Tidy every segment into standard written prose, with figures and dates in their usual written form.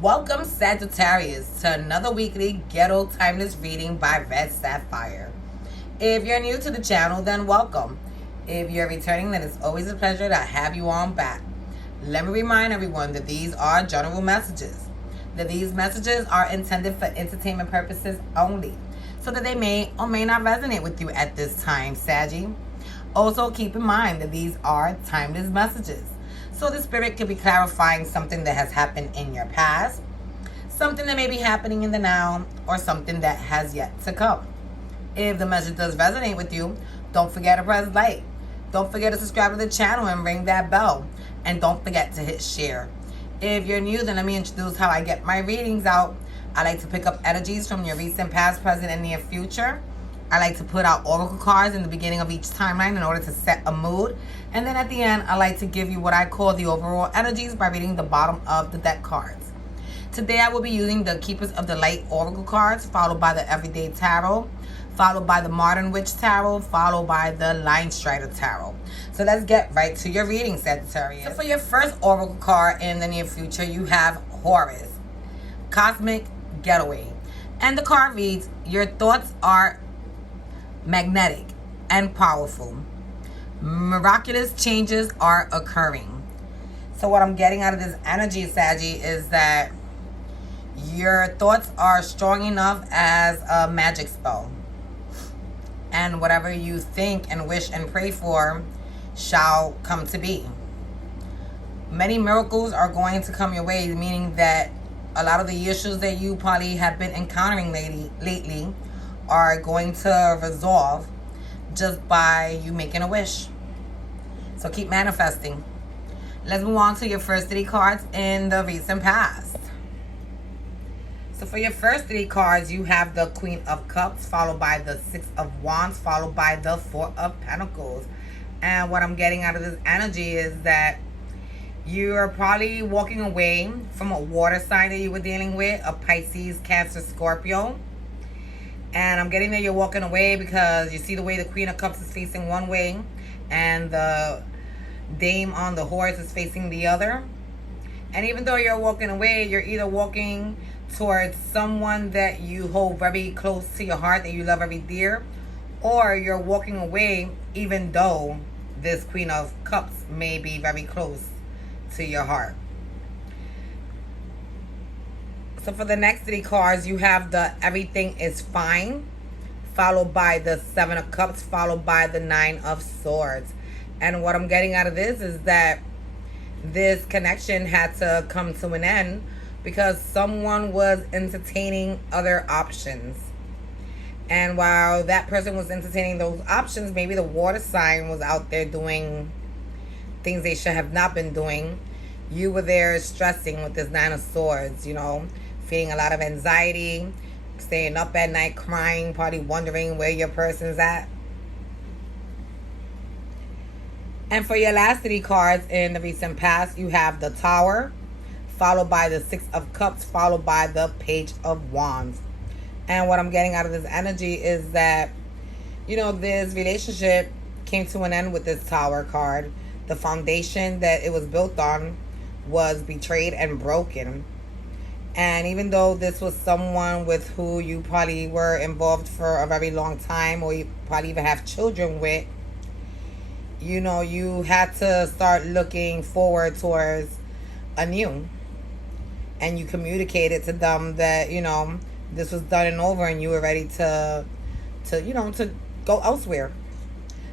Welcome, Sagittarius, to another weekly Ghetto Timeless reading by Red Sapphire. If you're new to the channel, then welcome. If you're returning, then it's always a pleasure to have you on back. Let me remind everyone that these are general messages. That these messages are intended for entertainment purposes only, so that they may or may not resonate with you at this time, Saggy. Also, keep in mind that these are timeless messages. So the spirit could be clarifying something that has happened in your past, something that may be happening in the now, or something that has yet to come. If the message does resonate with you, don't forget to press like. Don't forget to subscribe to the channel and ring that bell. And don't forget to hit share. If you're new, then let me introduce how I get my readings out. I like to pick up energies from your recent, past, present, and near future. I like to put out oracle cards in the beginning of each timeline in order to set a mood. And then at the end, I like to give you what I call the overall energies by reading the bottom of the deck cards. Today, I will be using the Keepers of the Light oracle cards, followed by the Everyday Tarot, followed by the Modern Witch Tarot, followed by the Line Strider Tarot. So let's get right to your reading, Sagittarius. So for your first oracle card in the near future, you have Horus, Cosmic Getaway. And the card reads, your thoughts are magnetic and powerful. Miraculous changes are occurring. So what I'm getting out of this energy, Saggy, is that your thoughts are strong enough as a magic spell. And whatever you think and wish and pray for shall come to be. Many miracles are going to come your way, meaning that a lot of the issues that you probably have been encountering lately are going to resolve just by you making a wish. So keep manifesting. Let's move on to your first 3 cards in the recent past. So for your first 3 cards, you have the Queen of Cups, followed by the 6 of Wands, followed by the 4 of Pentacles. And what I'm getting out of this energy is that you're probably walking away from a water sign that you were dealing with, a Pisces, Cancer, Scorpio. And I'm getting that you're walking away because you see the way the Queen of Cups is facing one way and the Dame on the horse is facing the other. And even though you're walking away, you're either walking towards someone that you hold very close to your heart, that you love very dear, or you're walking away even though this Queen of Cups may be very close to your heart. So for the next 3 cards, you have the Everything is Fine, followed by the 7 of Cups, followed by the 9 of Swords. And what I'm getting out of this is that this connection had to come to an end because someone was entertaining other options. And while that person was entertaining those options, maybe the water sign was out there doing things they should have not been doing. You were there stressing with this 9 of Swords, you know, feeling a lot of anxiety, staying up at night, crying, probably wondering where your person's at. And for your last 3 cards in the recent past, you have the Tower, followed by the 6 of Cups, followed by the Page of Wands. And what I'm getting out of this energy is that, you know, this relationship came to an end with this Tower card. The foundation that it was built on was betrayed and broken. And even though this was someone with who you probably were involved for a very long time, or you probably even have children with, you know, you had to start looking forward towards a new. And you communicated to them that, you know, this was done and over and you were ready to go elsewhere.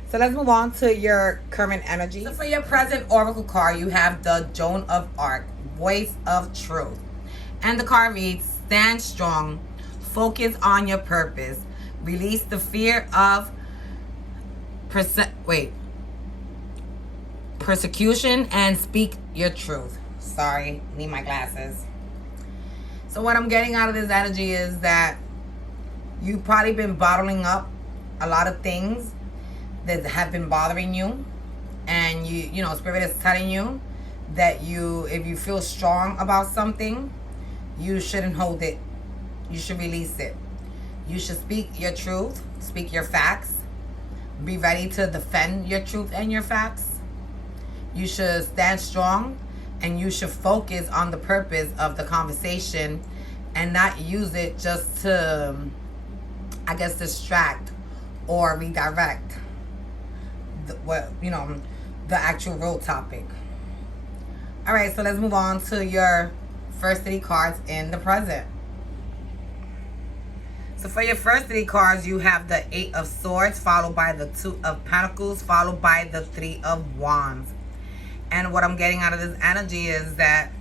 So let's move on to your current energy. So for your present oracle card, you have the Joan of Arc, Voice of Truth. And the card reads, stand strong, focus on your purpose, release the fear of persecution and speak your truth. Sorry, need my glasses. So what I'm getting out of this energy is that you've probably been bottling up a lot of things that have been bothering you. And you know, Spirit is telling you that if you feel strong about something, you shouldn't hold it. You should release it. You should speak your truth, speak your facts. Be ready to defend your truth and your facts. You should stand strong And you should focus on the purpose of the conversation and not use it just to, I guess, distract or redirect the actual real topic. All right, so let's move on to your first 3 cards in the present. So for your first 3 cards, you have the 8 of Swords, followed by the 2 of Pentacles, followed by the 3 of Wands. And what I'm getting out of this energy is that,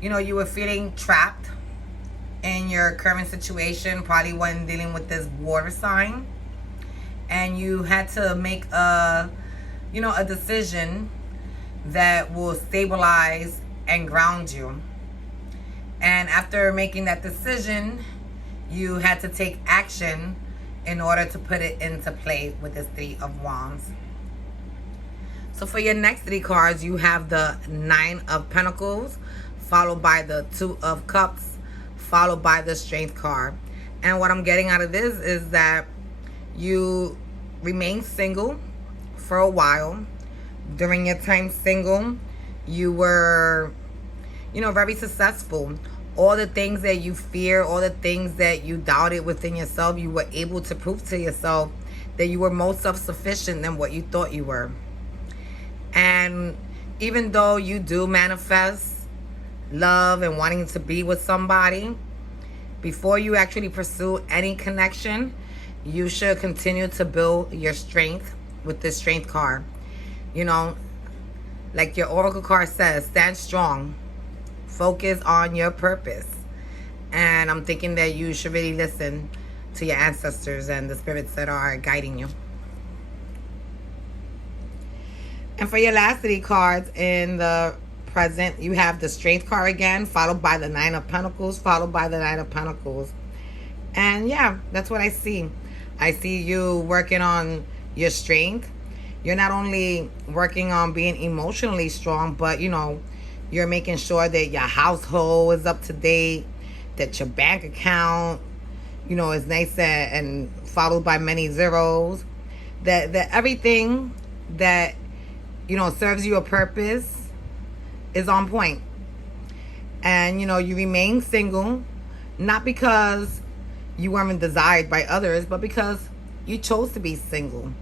you were feeling trapped in your current situation, probably when dealing with this water sign. And you had to make a decision that will stabilize and ground you. And after making that decision, you had to take action in order to put it into play with this 3 of Wands. So for your next 3 cards, you have the 9 of Pentacles, followed by the 2 of Cups, followed by the Strength card. And what I'm getting out of this is that you remain single for a while. During your time single, you were, very successful. All the things that you fear, all the things that you doubted within yourself, you were able to prove to yourself that you were more self-sufficient than what you thought you were. And even though you do manifest love and wanting to be with somebody, before you actually pursue any connection, you should continue to build your strength with this Strength card. Like your Oracle card says, stand strong. Focus on your purpose. And I'm thinking that you should really listen to your ancestors and the spirits that are guiding you. And for your last 3 cards in the present, you have the Strength card again, followed by the 9 of Pentacles, followed by the 9 of Pentacles. And yeah, that's what I see. I see you working on your strength. You're not only working on being emotionally strong, but, you're making sure that your household is up to date, that your bank account, is nice and followed by many zeros. That everything that, serves you a purpose is on point. And, you remain single, not because you weren't desired by others, but because you chose to be single.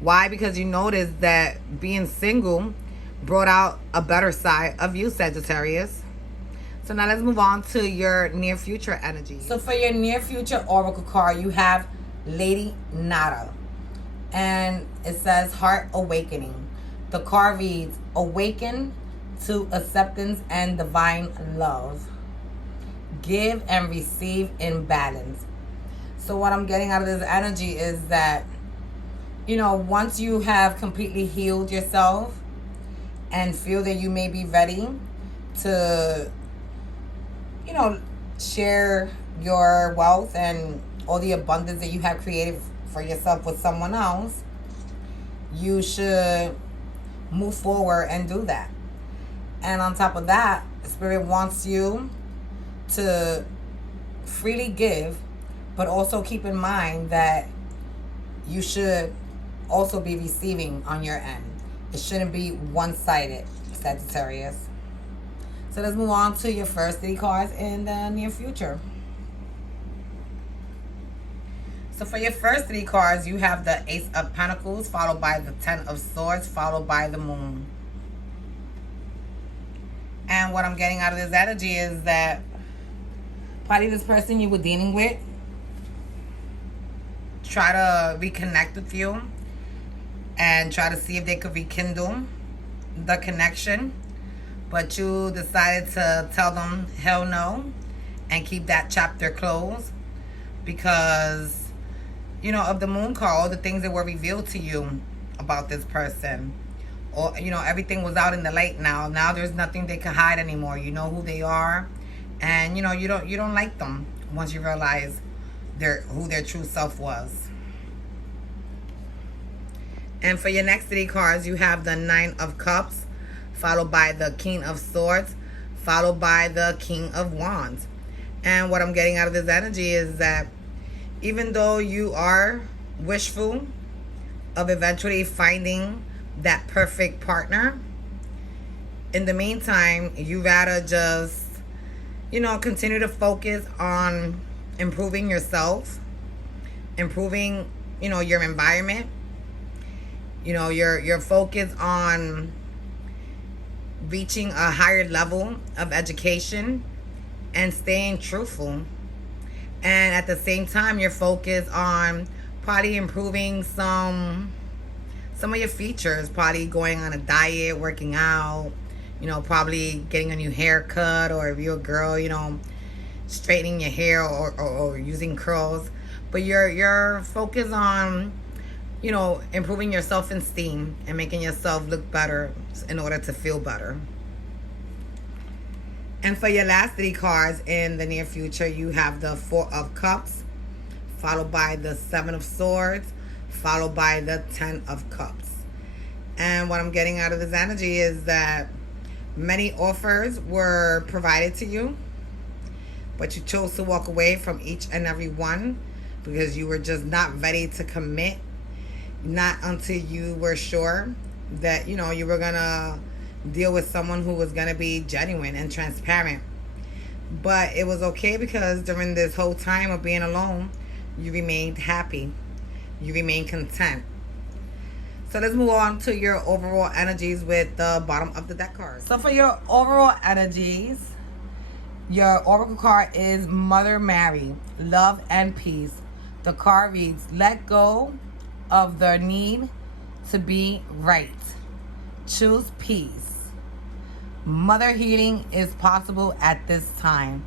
Why? Because you noticed that being single brought out a better side of you, Sagittarius. So now let's move on to your near future energy. So for your near future Oracle card, you have Lady Nada. And it says Heart Awakening. The card reads, awaken to acceptance and divine love. Give and receive in balance. So what I'm getting out of this energy is that, once you have completely healed yourself and feel that you may be ready to, share your wealth and all the abundance that you have created for yourself with someone else, you should move forward and do that. And on top of that, Spirit wants you to freely give, but also keep in mind that you should also be receiving on your end. It shouldn't be one-sided, Sagittarius. So let's move on to your first 3 cards in the near future. So for your first 3 cards, you have the Ace of Pentacles, followed by the 10 of Swords, followed by the Moon. And what I'm getting out of this energy is that probably this person you were dealing with try to reconnect with you and try to see if they could rekindle the connection, but you decided to tell them hell no and keep that chapter closed because of the Moon card, all the things that were revealed to you about this person, or everything was out in the light. Now there's nothing they can hide anymore. You know who they are, and you don't like them once you realize who their true self was. And for your next 3 cards, you have the 9 of Cups, followed by the King of Swords, followed by the King of Wands. And what I'm getting out of this energy is that even though you are wishful of eventually finding that perfect partner, in the meantime, you rather just, continue to focus on improving yourself, improving, your environment. Your focus on reaching a higher level of education and staying truthful. And at the same time, you're focused on probably improving some of your features, probably going on a diet, working out, probably getting a new haircut, or if you're a girl, straightening your hair or using curls. But you're focused on, improving your self-esteem and making yourself look better in order to feel better. And for your last 3 cards in the near future, you have the 4 of Cups, followed by the 7 of Swords, followed by the 10 of Cups. And what I'm getting out of this energy is that many offers were provided to you, but you chose to walk away from each and every one because you were just not ready to commit, not until you were sure that, you were going to deal with someone who was going to be genuine and transparent. But it was okay because during this whole time of being alone, you remained happy. You remained content. So let's move on to your overall energies with the bottom of the deck cards. So for your overall energies, your oracle card is Mother Mary, love and peace. The card reads, let go of the need to be right. Choose peace. Mother healing is possible at this time.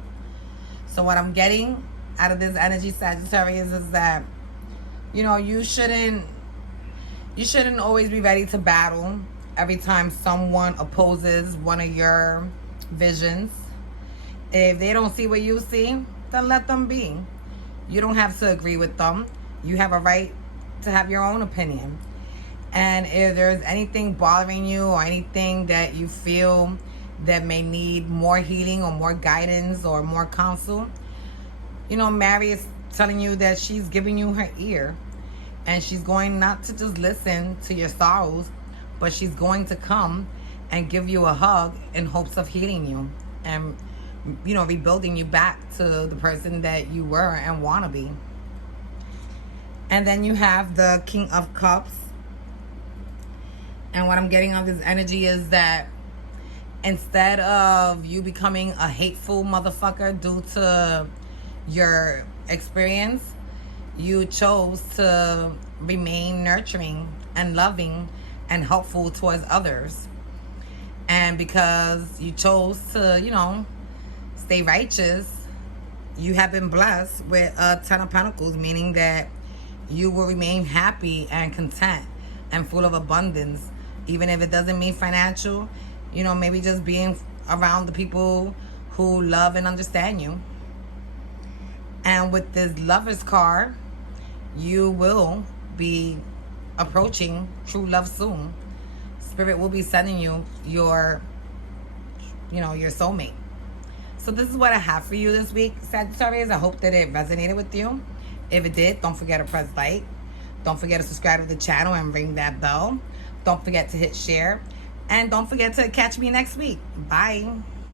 So what I'm getting out of this energy, Sagittarius, is that, you shouldn't always be ready to battle every time someone opposes one of your visions. If they don't see what you see, then let them be. You don't have to agree with them. You have a right to have your own opinion. And if there's anything bothering you or anything that you feel that may need more healing or more guidance or more counsel, Mary is telling you that she's giving you her ear. And she's going not to just listen to your sorrows, but she's going to come and give you a hug in hopes of healing you and, rebuilding you back to the person that you were and want to be. And then you have the King of Cups. And what I'm getting on this energy is that instead of you becoming a hateful motherfucker due to your experience, you chose to remain nurturing and loving and helpful towards others. And because you chose to, stay righteous, you have been blessed with a 10 of Pentacles, meaning that you will remain happy and content and full of abundance, even if it doesn't mean financial, maybe just being around the people who love and understand you. And with this Lover's card, you will be approaching true love soon. Spirit will be sending you your soulmate. So this is what I have for you this week, Sagittarius. I hope that it resonated with you. If it did, don't forget to press like. Don't forget to subscribe to the channel and ring that bell. Don't forget to hit share. And don't forget to catch me next week. Bye.